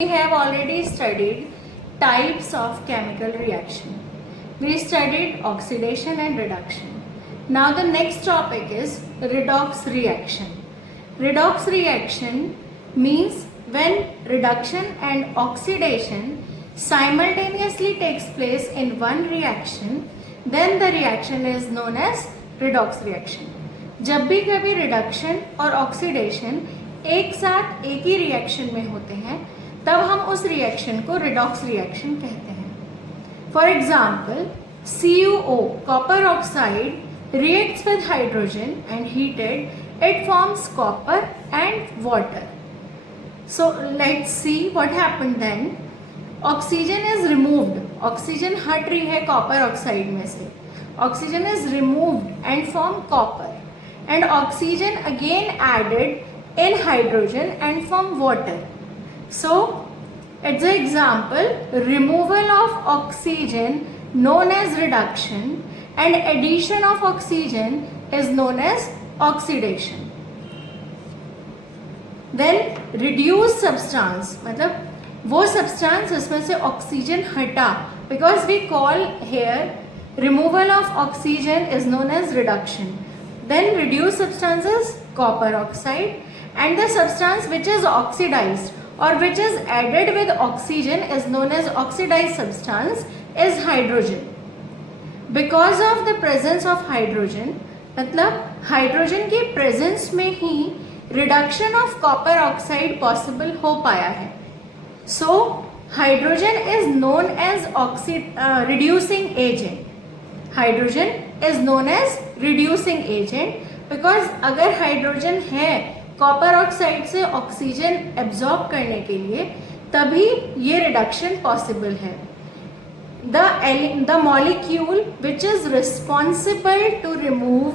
We have already studied types of chemical reaction. We studied oxidation and reduction. Now the next topic is redox reaction. Redox reaction means when reduction and oxidation simultaneously takes place in one reaction, then the reaction is known as redox reaction. जब भी कभी reduction और oxidation एक साथ एक ही reaction में होते हैं तब हम उस रिएक्शन को रिडॉक्स रिएक्शन कहते हैं. For example CuO copper oxide reacts with hydrogen and heated it forms copper and water. So let's see what happened then. Oxygen is removed. Oxygen हट रही है कॉपर ऑक्साइड में से. Oxygen is removed and form copper. And oxygen again added in hydrogen and form water. So it's an example, removal of oxygen known as reduction and addition of oxygen is known as oxidation. Then reduced substance, मतलब वो substance जिसमें से oxygen हटा, because we call here removal of oxygen is known as reduction. Then reduced substance is copper oxide and the substance which is oxidized or which is added with oxygen is known as oxidized substance is hydrogen. Because of the presence of hydrogen, मतलब hydrogen की presence में ही reduction of copper oxide possible हो पाया है. So hydrogen is known as reducing agent. Hydrogen is known as reducing agent because अगर hydrogen है copper oxide से ऑक्सीजन एब्जॉर्ब करने के लिए तभी ये रिडक्शन पॉसिबल है. The molecule which is responsible to remove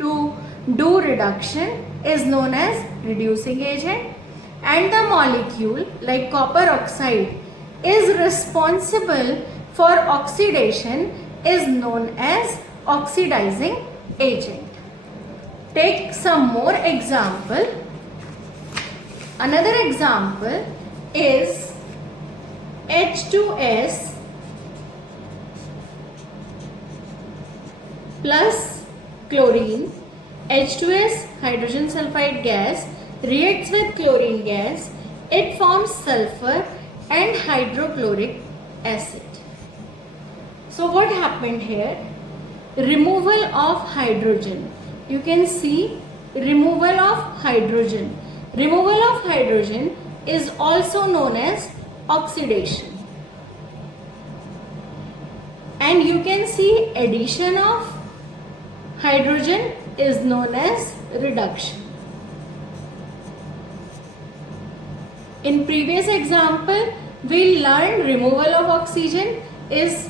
to do reduction is known as reducing agent and the molecule like copper oxide is responsible for oxidation is known as oxidizing agent. Take some more example. Another example is H2S plus chlorine. H2S hydrogen sulfide gas reacts with chlorine gas. It forms sulfur and hydrochloric acid. So what happened here? Removal of hydrogen. You can see removal of hydrogen. Removal of hydrogen is also known as oxidation. And you can see addition of hydrogen is known as reduction. In previous example, we learned removal of oxygen is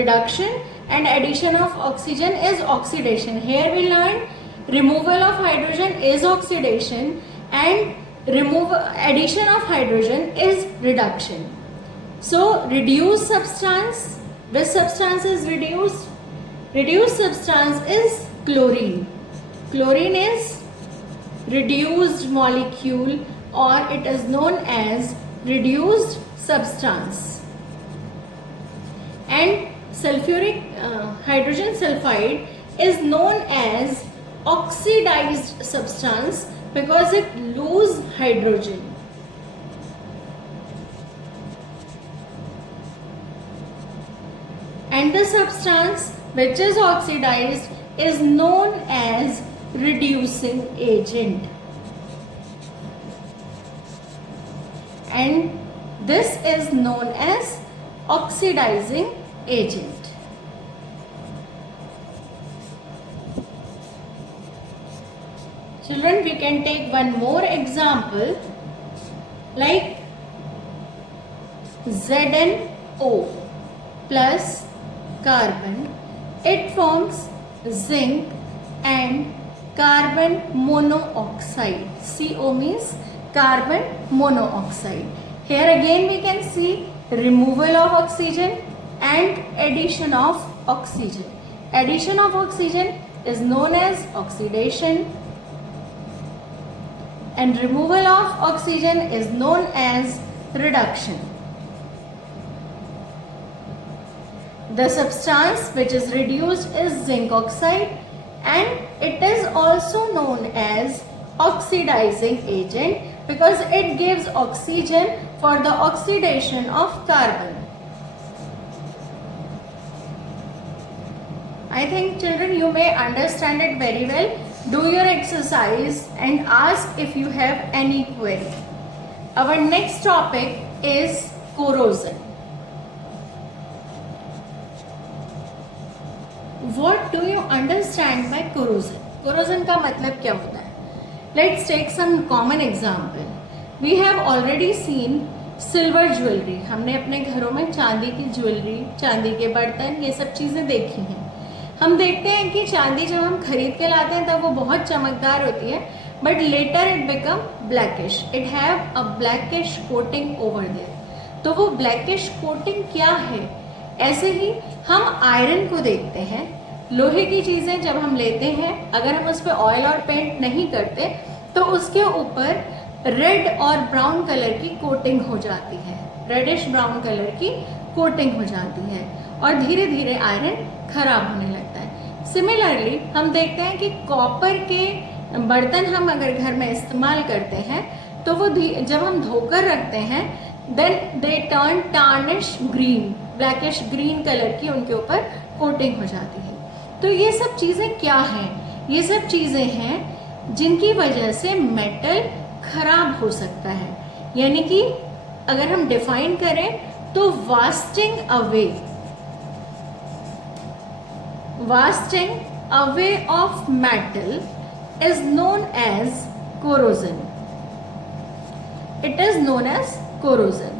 reduction and addition of oxygen is oxidation. Here we learned removal of hydrogen is oxidation and addition of hydrogen is reduction. So reduced substance, which substance is reduced? Reduced substance is chlorine. Chlorine is reduced molecule or it is known as reduced substance. And sulfuric hydrogen sulfide is known as oxidized substance because it loses hydrogen. And the substance which is oxidized is known as reducing agent. And this is known as oxidizing agent. Children, we can take one more example like ZnO plus carbon. It forms zinc and carbon monoxide. CO means carbon monoxide. Here again we can see removal of oxygen and addition of oxygen. Addition of oxygen is known as oxidation and removal of oxygen is known as reduction. The substance which is reduced is zinc oxide, and it is also known as oxidizing agent because it gives oxygen for the oxidation of carbon. I think children you may understand it very well. Do your exercise and ask if you have any query. Our next topic is corrosion. What do you understand by corrosion? Corrosion का मतलब क्या होता है? Let's take some common example. We have already seen silver jewelry. हमने अपने घरों में चांदी की ज्वेलरी, चांदी के बर्तन, ये सब चीज़ें देखी हैं. हम देखते हैं कि चांदी जब हम खरीद के लाते हैं तब वो बहुत चमकदार होती है, but later it become blackish. It have a blackish coating over there. तो वो ब्लैकिश कोटिंग क्या है? ऐसे ही हम आयरन को देखते हैं. लोहे की चीज़ें जब हम लेते हैं, अगर हम उस पर ऑयल और पेंट नहीं करते तो उसके ऊपर रेड और ब्राउन कलर की कोटिंग हो जाती है. रेडिश ब्राउन कलर की कोटिंग हो जाती है और धीरे धीरे आयरन खराब होने लगता है. सिमिलरली हम देखते हैं कि कॉपर के बर्तन हम अगर घर में इस्तेमाल करते हैं तो वो जब हम धोकर रखते हैं then they turn tarnish green, blackish green colour की उनके ऊपर कोटिंग हो जाती है. तो ये सब चीज़ें क्या हैं? ये सब चीज़ें हैं जिनकी वजह से मेटल खराब हो सकता है. यानी कि अगर हम डिफाइन करें तो wasting away of metal is known as corrosion. It is known as corrosion.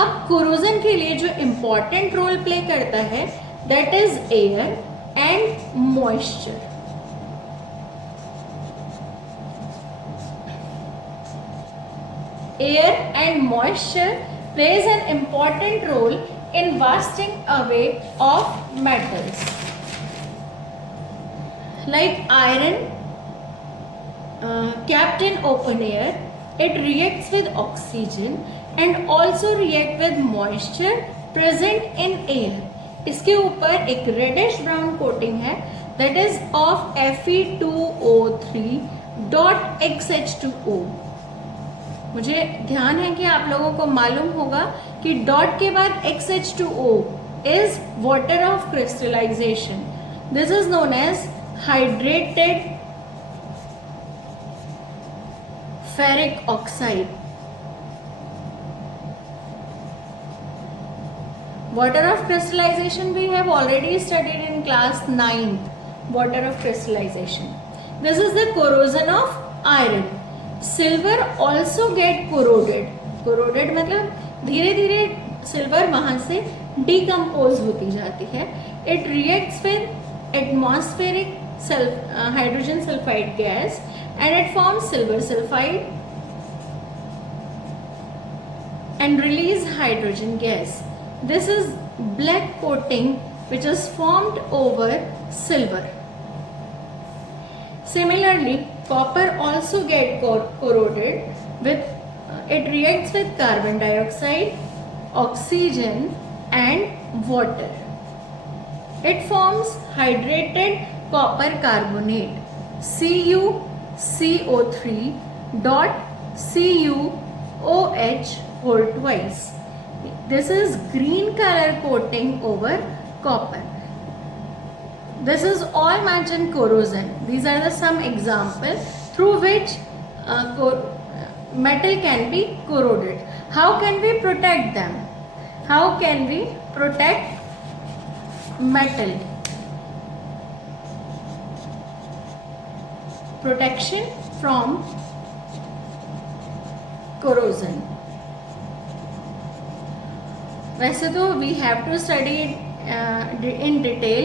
अब कोरोजन के लिए जो इंपॉर्टेंट रोल प्ले करता है that is air and moisture. Air and moisture plays an important role in wasting away of metals. Like iron kept in open air, it reacts with oxygen and also react with moisture present in air. इसके ऊपर एक reddish brown coating है that is of Fe2O3.XH2O. मुझे ध्यान है कि आप लोगों को मालूम होगा कि डॉट के बाद XH2O is water of crystallization. This is known as hydrated ferric oxide. Water of crystallization we have already studied in class 9th. Water of crystallization. This is the corrosion of iron. Silver also get corroded. Corroded मतलब धीरे धीरे silver वहाँ से decompose होती जाती है. It reacts with atmospheric hydrogen sulfide gas and it forms silver sulfide and release hydrogen gas. This is black coating which is formed over silver. Similarly, copper also get corroded with it reacts with carbon dioxide, oxygen and water. It forms hydrated copper carbonate CuCO3 dot CuOH whole twice. This is green color coating over copper. This is all mentioned corrosion. These are the some examples through which metal can be corroded. How can we protect them? How can we protect metal? Protection from corrosion. वैसे तो we have to study in detail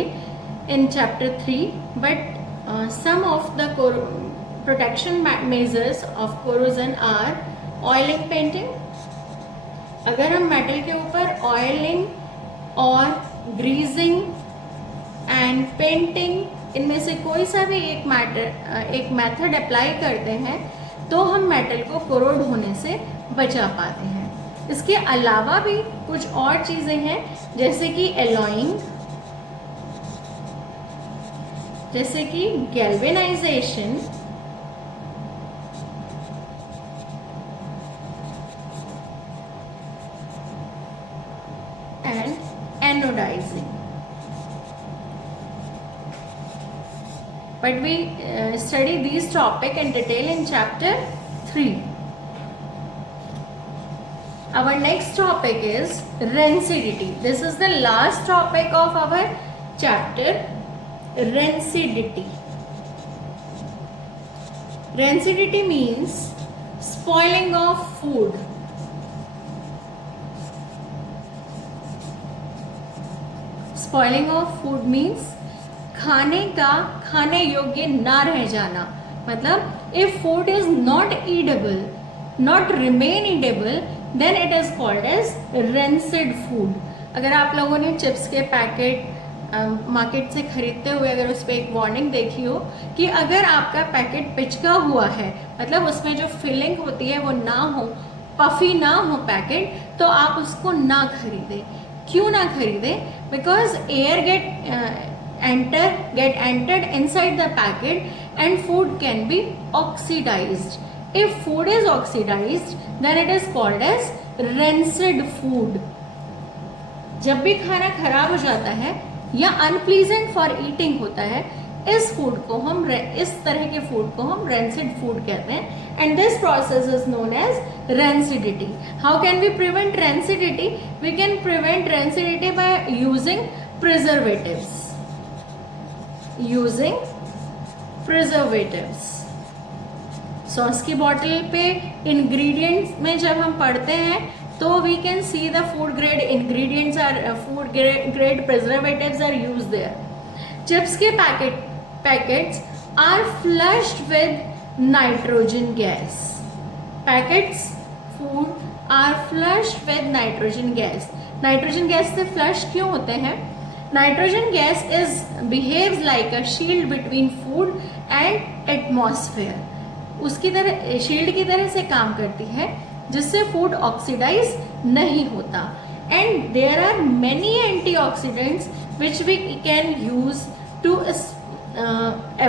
in chapter 3, but some of the protection measures of corrosion are oiling painting. अगर हम metal के ऊपर oiling और greasing and painting इनमें से कोई सा भी एक मेथड अप्लाई करते हैं तो हम मेटल को कोरोड होने से बचा पाते हैं. इसके अलावा भी कुछ और चीज़ें हैं, जैसे कि एलॉइंग, जैसे कि galvanization, and anodizing. But we study these topic in detail in chapter 3. Our next topic is rancidity. This is the last topic of our chapter, rancidity. Rancidity means spoiling of food. Spoiling of food means खाने का खाने योग्य ना रह जाना. मतलब if food is not edible, not remain edible, then it is called as rancid food. अगर आप लोगों ने चिप्स के पैकेट मार्केट से खरीदते हुए अगर उस पर एक वार्निंग देखी हो कि अगर आपका पैकेट पिचका हुआ है, मतलब उसमें जो फिलिंग होती है वो ना हो, पफी ना हो पैकेट, तो आप उसको ना खरीदें. क्यों ना खरीदें? Because air get entered inside the packet and food can be oxidized. If food is oxidized, then it is called as rancid food. जब भी खाना खराब हो जाता है या अनप्लीजेंट फॉर ईटिंग होता है, इस फूड को हम इस तरह के फूड को हम रेंसिड फूड कहते हैं. And this process is known as rancidity. How can we prevent rancidity? We can prevent rancidity by using preservatives. Using preservatives. Sauce की बॉटल पे इंग्रेडिएंट्स में जब हम पढ़ते हैं तो we can see the food grade ingredients are, food grade preservatives are use there. Chips के packets are flushed with nitrogen gas. Packets food are flushed with nitrogen gas. Nitrogen gas से flush क्यों होते हैं? Nitrogen gas behaves like a shield between food and atmosphere. उसकी तरह shield की तरह से काम करती है जिससे फूड ऑक्सीडाइज नहीं होता. And there are many antioxidants which we can use to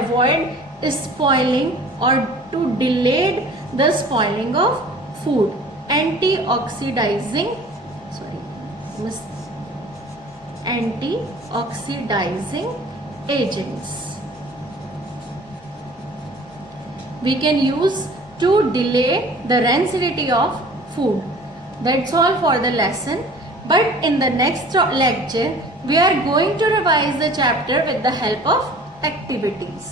avoid spoiling और to delayed the spoiling of food. Antioxidizing agents we can use to delay the rancidity of food. That's all for the lesson, but in the next lecture we are going to revise the chapter with the help of activities.